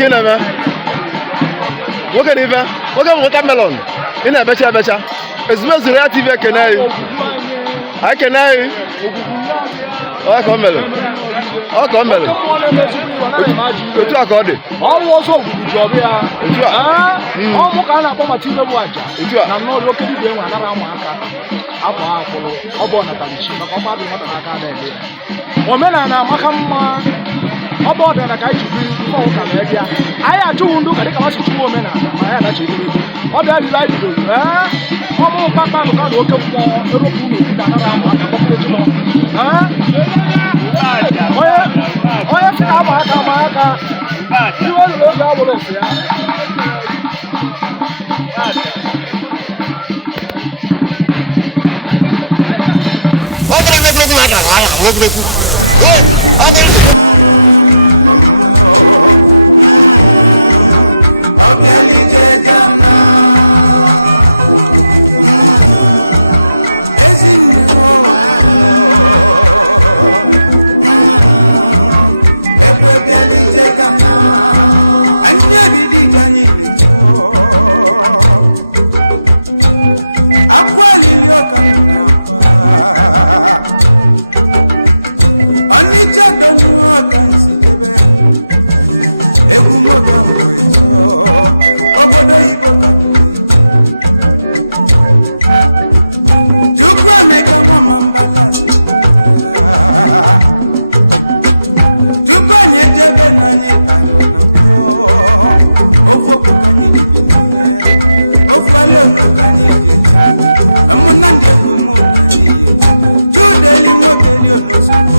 ka ị na-eme nwoke na ife nwoke bụ watermelon ị na-ebecha ebecha ezumezu ya TV ekene anyị ekene anyị ọ ka o mere otu a ka ọ dị ọrụ ọzọ ogbugbu ji ọbụ ya ọmụ ka a na-akpọ maka imegbu aja na nnọọ oke dibịa enwe anara ụmụ aka abụ akwụrụ ọ bụ ọnatalichi maka ọkwa dị nwata n'aka na-eme ya omenala amaka mma ọ bụ ọdịnala ka anyị ji biri ife ọwụka na ebe ya anyị achụghị ndụ ka dịka masị chụwa omenala ma anyị anachi ebere ọ bịa riri anyị bidoro ọmụ kpakpanụ ka na oke mmụọ eropụ ụlọ obi na anara ụmụ aka kpọpụrụ ejimọ onye si na ama aka iwe ruru oge agbụrụ ofu ya Onicha donu akansi debe egwu moga mweto obodo Igbo kanri Chukwu emeka nwa mambala Tupu anyị jebe na anyị balo na ofu okwu ka anyị dibine ofu alonu ka anyị jeje amụna ndị egwu mụ na anyị Judeli nwoke dị onoso